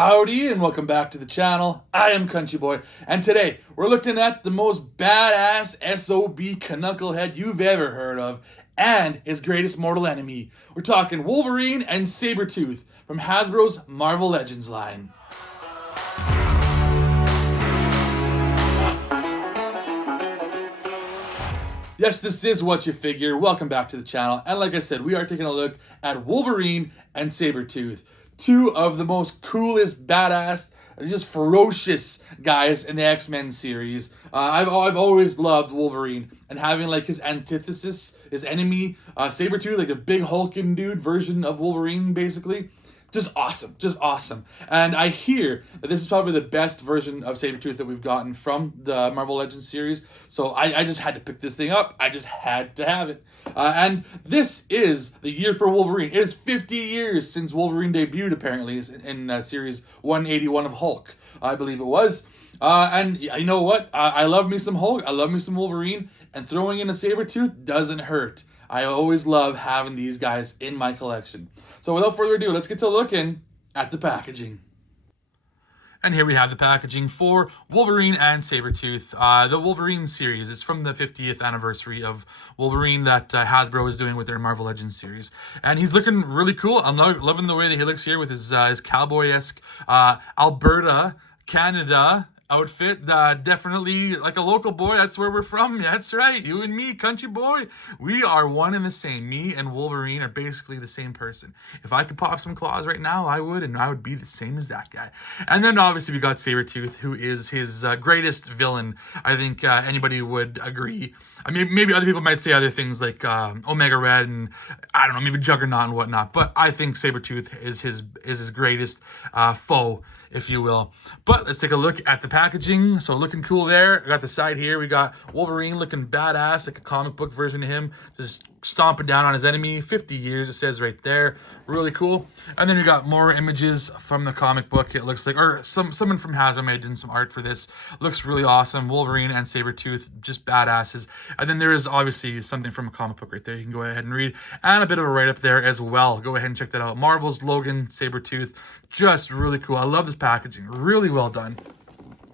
Howdy and welcome back to the channel. I am Country Boy, and today we're looking at the most badass SOB knucklehead you've ever heard of and his greatest mortal enemy. We're talking Wolverine and Sabretooth from Hasbro's Marvel Legends line. Yes, this is Whatcha Figure. Welcome back to the channel. And like I said, we are taking a look at Wolverine and Sabretooth. Two of the most coolest, badass, just ferocious guys in the X-Men series. I've always loved Wolverine, and having like his antithesis, his enemy, Sabretooth, like a big hulking dude version of Wolverine, basically. Just awesome. And I hear that this is probably the best version of Sabretooth that we've gotten from the Marvel Legends series. So I just had to pick this thing up. I just had to have it. And this is the year for Wolverine. It is 50 years since Wolverine debuted, apparently, in series 181 of Hulk, I believe it was. And you know what? I love me some Hulk. I love me some Wolverine. And throwing in a Sabretooth doesn't hurt. I always love having these guys in my collection. So without further ado, let's get to looking at the packaging. And here we have the packaging for Wolverine and Sabretooth. The Wolverine series is from the 50th anniversary of Wolverine that Hasbro is doing with their Marvel Legends series. And he's looking really cool. I'm loving the way that he looks here with his cowboy-esque Alberta, Canada outfit. Definitely like a local boy. That's where we're from. That's right. You and me, Country Boy. We are one and the same. Me and Wolverine are basically the same person. If I could pop some claws right now, I would, and I would be the same as that guy. And then obviously we got Sabretooth, who is his greatest villain. I think anybody would agree. I mean, maybe other people might say other things like Omega Red and, I don't know, maybe Juggernaut and whatnot. But I think Sabretooth is his greatest foe, if you will. But let's take a look at the packaging. So looking cool there. I got the side here. We got Wolverine looking badass, like a comic book version of him, just stomping down on his enemy. 50 years, it says right there. Really cool. And then we got more images from the comic book. It looks like, or someone from Hasbro may have done some art for this. Looks really awesome. Wolverine and Sabretooth, just badasses. And then there is obviously something from a comic book right there. You can go ahead and read. And a bit of a write-up there as well. Go ahead and check that out. Marvel's Logan, Sabretooth. Just really cool. I love this packaging. Really well done.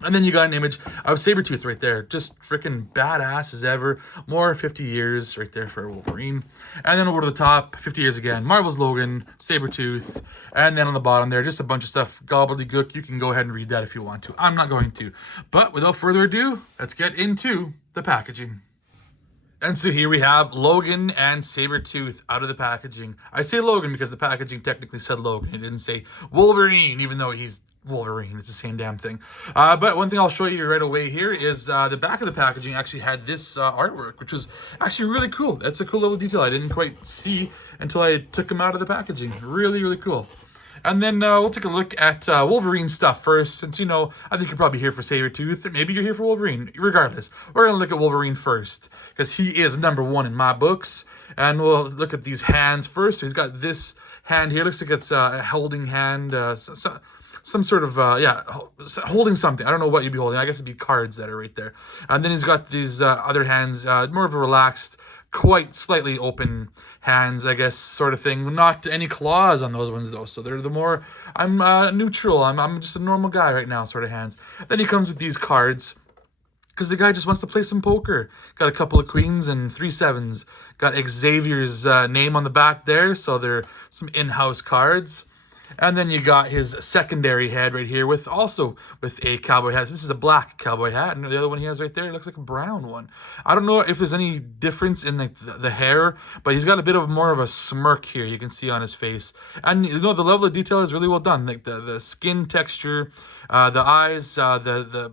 And then you got an image of Sabretooth right there. Just freaking badass as ever. More 50 years right there for Wolverine. And then over to the top, 50 years again. Marvel's Logan, Sabretooth. And then on the bottom there, just a bunch of stuff. Gobbledygook. You can go ahead and read that if you want to. I'm not going to. But without further ado, let's get into the packaging. And so here we have Logan and Sabretooth out of the packaging. I say Logan because the packaging technically said Logan. It didn't say Wolverine, even though he's Wolverine. It's the same damn thing. But one thing I'll show you right away here is the back of the packaging actually had this artwork, which was actually really cool. That's a cool little detail I didn't quite see until I took them out of the packaging. Really, really cool. And then we'll take a look at Wolverine stuff first, since, you know, I think you're probably here for Sabretooth, or maybe you're here for Wolverine. Regardless, we're going to look at Wolverine first, because he is #1 in my books. And we'll look at these hands first. So he's got this hand here. Looks like it's a holding hand, some sort of, holding something. I don't know what you'd be holding. I guess it'd be cards that are right there. And then he's got these other hands, more of a relaxed, quite slightly open hands, I guess, sort of thing. Not any claws on those ones, though. So they're the more, I'm neutral. I'm just a normal guy right now, sort of hands. Then he comes with these cards, because the guy just wants to play some poker. Got a couple of queens and 3 sevens. Got Xavier's name on the back there, so they're some in-house cards. And then you got his secondary head right here with a cowboy hat. This is a black cowboy hat, and the other one he has right there looks like a brown one. I don't know if there's any difference in the hair, but he's got a bit of more of a smirk here you can see on his face. And you know, the level of detail is really well done. Like the skin texture, the eyes, the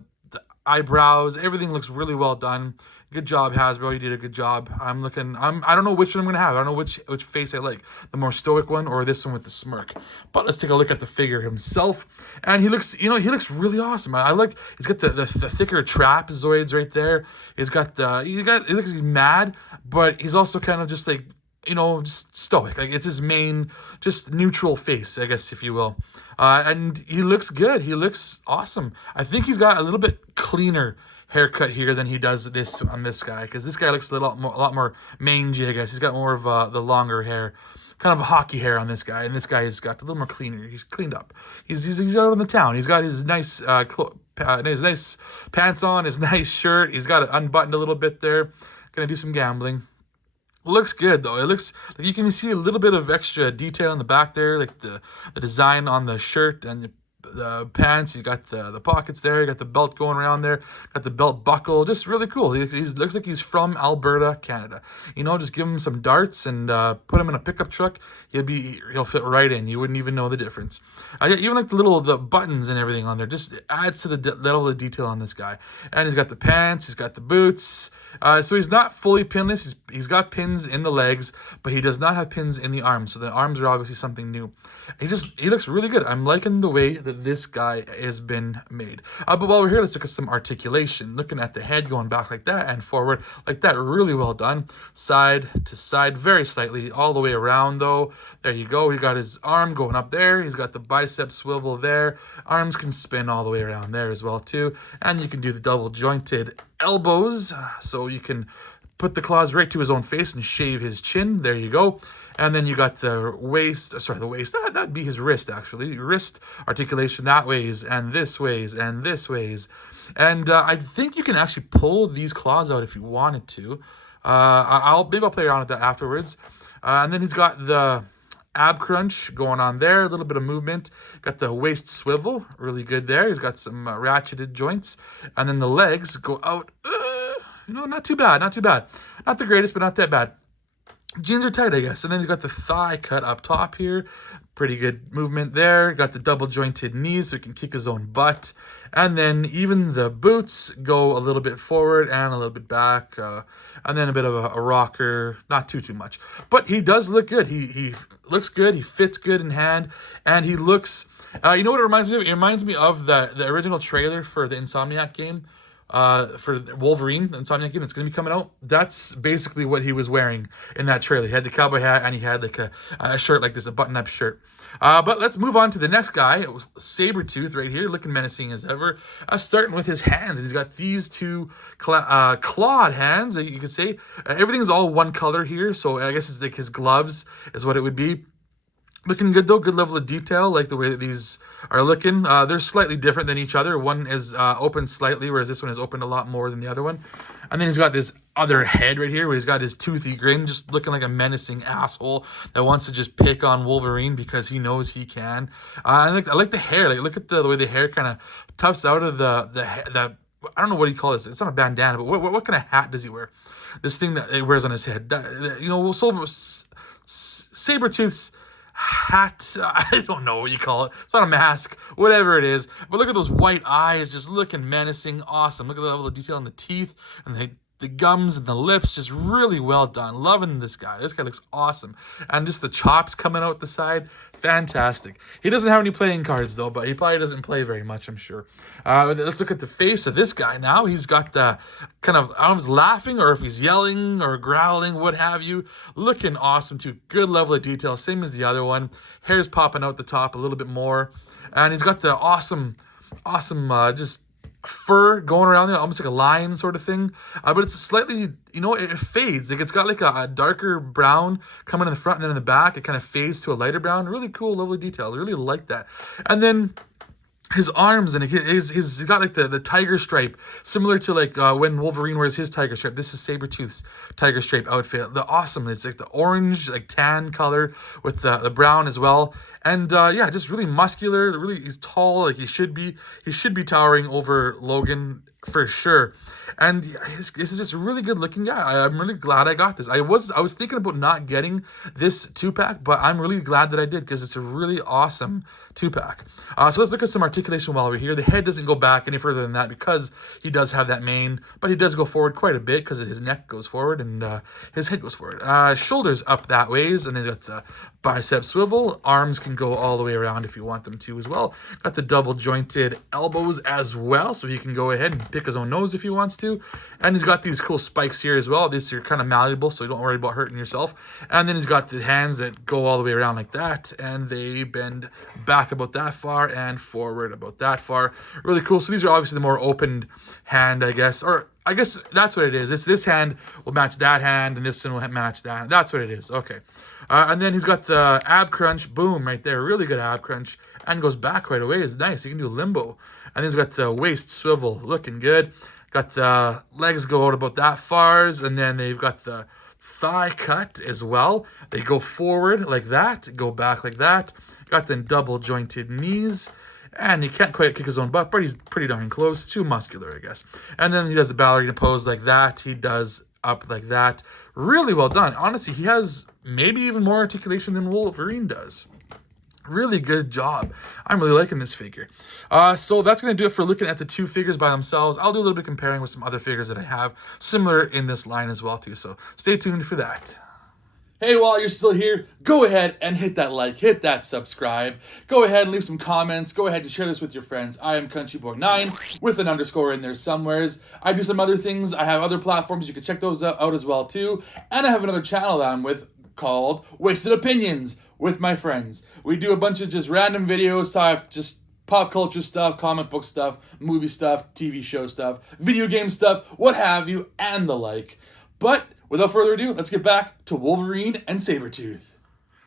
eyebrows, everything looks really well done. Good job, Hasbro. You did a good job. I don't know which one I'm going to have. I don't know which face I like. The more stoic one or this one with the smirk. But let's take a look at the figure himself. And he looks really awesome. He's got the thicker trapezoids right there. He looks like he's mad, but he's also kind of just like, you know, just stoic. Like it's his main, just neutral face, I guess, if you will. And he looks good. He looks awesome. I think he's got a little bit cleaner haircut here than he does on this guy, because this guy looks a lot more mangy, I guess. He's got more of the longer hair. kind of hockey hair on this guy, and this guy has got a little more cleaner. He's cleaned up. He's out in the town. He's got his nice his nice pants on, his nice shirt. He's got it unbuttoned a little bit there. Gonna do some gambling. Looks good though. It looks like you can see a little bit of extra detail in the back there, like the design on the shirt and the pants. He's got the pockets there. You got the belt going around there. Got the belt buckle. Just really cool. He looks like he's from Alberta, Canada. You know, just give him some darts and put him in a pickup truck. He'll fit right in. You wouldn't even know the difference. Even like the buttons and everything on there just adds to the level of detail on this guy. And he's got the pants. He's got the boots. So he's not fully pinless. He's got pins in the legs, but he does not have pins in the arms. So the arms are obviously something new. He looks really good. I'm liking the way that this guy has been made. But while we're here, let's look at some articulation. Looking at the head going back like that and forward like that. Really well done. Side to side, very slightly, all the way around though. There you go. He got his arm going up there. He's got the bicep swivel there. Arms can spin all the way around there as well too. And you can do the double jointed elbows. So you can put the claws right to his own face and shave his chin. There you go. And then you got the waist, that'd be his wrist actually. Wrist articulation that ways, and this ways, and this ways. And I think you can actually pull these claws out if you wanted to. Maybe I'll play around with that afterwards. And then he's got the ab crunch going on there, a little bit of movement. Got the waist swivel, really good there. He's got some ratcheted joints. And then the legs go out, not too bad. Not the greatest, but not that bad. Jeans are tight, I guess. And then he's got the thigh cut up top here. Pretty good movement there. Got the double jointed knees so he can kick his own butt. And then even the boots go a little bit forward and a little bit back. And then a bit of a rocker. Not too much. But he does look good. He looks good. He fits good in hand. And he looks... you know what it reminds me of? It reminds me of the original trailer for the Insomniac game. For Wolverine, the Insomniac game that's going to be coming out. That's basically what he was wearing in that trailer. He had the cowboy hat and he had like a shirt like this, a button-up shirt. But let's move on to the next guy. It was Sabretooth right here, looking menacing as ever. Starting with his hands. And he's got these two clawed hands, you could say. Everything's all one color here, so I guess it's like his gloves is what it would be. Looking good though, good level of detail, like the way that these are looking. They're slightly different than each other. One is open slightly, whereas this one is opened a lot more than the other one. And then he's got this other head right here where he's got his toothy grin, just looking like a menacing asshole that wants to just pick on Wolverine because he knows he can. I like the hair. Like, look at the way the hair kind of tufts out of the I don't know what you call this. It's not a bandana, but what kind of hat does he wear? This thing that he wears on his head. Sabretooth's hat, I don't know what you call it. It's not a mask, whatever it is. But look at those white eyes, just looking menacing, awesome. Look at the level of detail in the teeth and the gums and the lips, just really well done. Loving this guy. This guy looks awesome. And just the chops coming out the side, fantastic. He doesn't have any playing cards though, but he probably doesn't play very much, I'm sure. Let's look at the face of this guy now. He's got the kind of, I don't know if he's laughing or if he's yelling or growling, what have you. Looking awesome too. Good level of detail, same as the other one. Hair's popping out the top a little bit more. And he's got the awesome, just fur going around there, almost like a lion sort of thing. But it's slightly, it fades. Like it's got like a darker brown coming in the front and then in the back. It kind of fades to a lighter brown. Really cool, lovely detail. I really like that. And then his arms and he's got like the tiger stripe, similar to like when Wolverine wears his tiger stripe. This is Sabretooth's tiger stripe outfit. The awesome, it's like the orange, like tan color with the brown as well. And just really muscular. Really, he's tall, like he should be. He should be towering over Logan for sure. And this is just a really good looking guy. I'm really glad I got this. I was thinking about not getting this 2-pack, but I'm really glad that I did because it's a really awesome 2-pack. So let's look at some articulation while we're here. The head doesn't go back any further than that because he does have that mane, but he does go forward quite a bit because his neck goes forward and his head goes forward. Shoulders up that ways, and then got the bicep swivel. Arms can go all the way around if you want them to as well. Got the double jointed elbows as well, so he can go ahead and pick his own nose if he wants to. And he's got these cool spikes here as well. These are kind of malleable, so don't worry about hurting yourself. And then he's got the hands that go all the way around like that, and they bend back about that far and forward about that far. Really cool. So these are obviously the more opened hand, I guess. Or I guess that's what it is. It's this hand will match that hand, and this one will match that. That's what it is. Okay. And then he's got the ab crunch, boom, right there. Really good ab crunch. And goes back right away. It's nice. He can do limbo. And then he's got the waist swivel, looking good. Got the legs go out about that far. And then they've got the thigh cut as well. They go forward like that, go back like that. Got the double jointed knees. And he can't quite kick his own butt, but he's pretty darn close. Too muscular, I guess. And then he does a ballerina pose like that. He does up like that. Really well done. Honestly, he has maybe even more articulation than Wolverine does. Really good job. I'm really liking this figure. So that's going to do it for looking at the two figures by themselves. I'll do a little bit comparing with some other figures that I have similar in this line as well too. So stay tuned for that. Hey, while you're still here, go ahead and hit that like, hit that subscribe. Go ahead and leave some comments. Go ahead and share this with your friends. I am CountryBoyNiner with an underscore in there somewheres. I do some other things. I have other platforms. You can check those out as well too. And I have another channel that I'm with called Wasted Opinions with my friends. We do a bunch of just random videos, talk just pop culture stuff, comic book stuff, movie stuff, TV show stuff, video game stuff, what have you, and the like. But without further ado, let's get back to Wolverine and Sabretooth.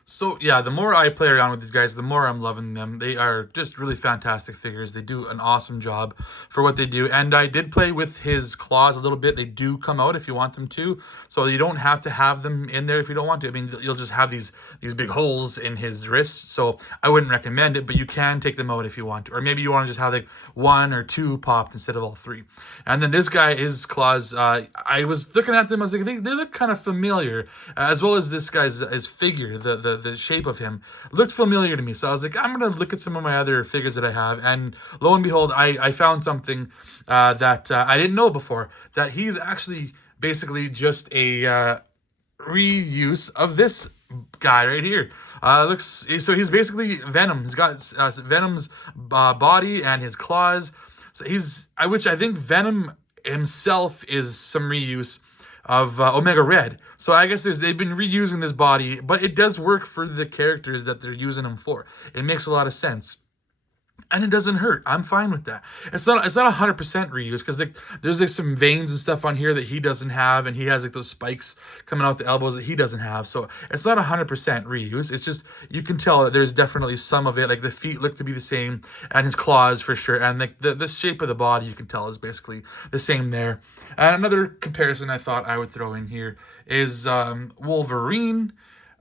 So yeah, the more I play around with these guys, the more I'm loving them. They are just really fantastic figures. They do an awesome job for what they do. And I did play with his claws a little bit. They do come out if you want them to. So you don't have to have them in there if you don't want to. I mean, you'll just have these big holes in his wrists. So I wouldn't recommend it, but you can take them out if you want to. Or maybe you want to just have like 1 or 2 popped instead of all 3. And then this guy, his claws, I was looking at them, I was like, they look kind of familiar, as well as this guy's his figure, the shape of him looked familiar to me. So I was like, I'm going to look at some of my other figures that I have. And lo and behold, I found something that I didn't know before, that he's actually basically just a reuse of this guy right here. So he's basically Venom. He's got Venom's body and his claws. So which I think Venom himself is some reuse of Omega Red. So I guess they've been reusing this body, but it does work for the characters that they're using him for. It makes a lot of sense. And it doesn't hurt. I'm fine with that. It's not 100% reuse, because there's like some veins and stuff on here that he doesn't have, and he has like those spikes coming out the elbows that he doesn't have. So it's not 100% reuse. It's just, you can tell that there's definitely some of it. Like the feet look to be the same, and his claws for sure, and like the shape of the body you can tell is basically the same there. And another comparison I thought I would throw in here is Wolverine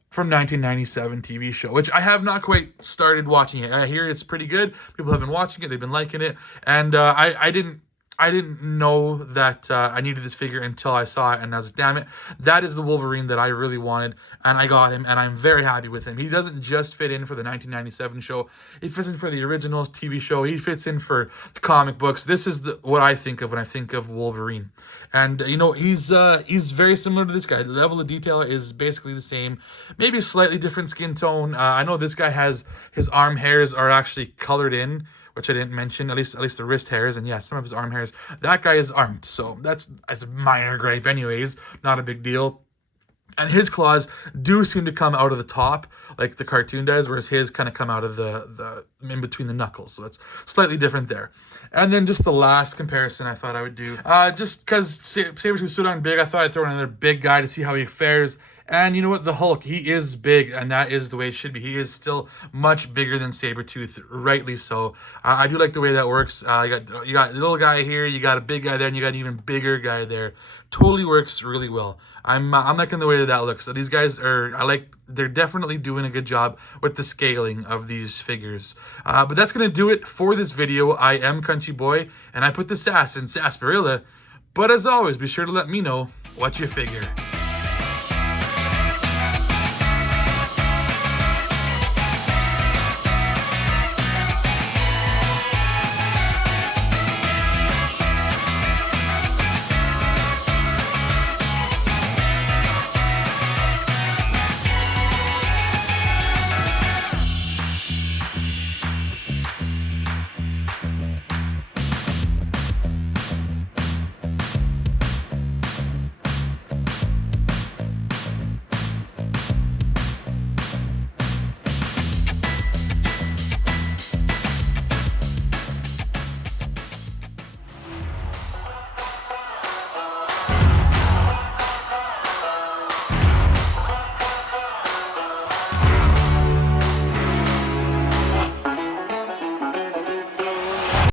from 1997 TV show, which I have not quite started watching it. I hear it's pretty good. People have been watching it. They've been liking it. And I didn't know that I needed this figure until I saw it, and I was like, damn it, that is the Wolverine that I really wanted, and I got him, and I'm very happy with him. He doesn't just fit in for the 1997 show. He fits in for the original TV show. He fits in for comic books. This is what I think of when I think of Wolverine. And, he's very similar to this guy. The level of detail is basically the same. Maybe a slightly different skin tone. I know this guy his arm hairs are actually colored in, which I didn't mention, at least the wrist hairs, and yeah, some of his arm hairs. That guy's aren't, so that's a minor gripe anyways, not a big deal. And his claws do seem to come out of the top, like the cartoon does, whereas his kind of come out of the in between the knuckles, so it's slightly different there. And then just the last comparison I thought I would do, just because Sabretooth's so darn big, I thought I'd throw in another big guy to see how he fares. And you know what? The Hulk, he is big, and that is the way it should be. He is still much bigger than Sabretooth, rightly so. I do like the way that works. You got a little guy here, you got a big guy there, and you got an even bigger guy there. Totally works really well. I'm liking the way that looks. So these guys they're definitely doing a good job with the scaling of these figures. But that's going to do it for this video. I am Country Boy, and I put the sass in Sarsaparilla. But as always, be sure to let me know what you figure.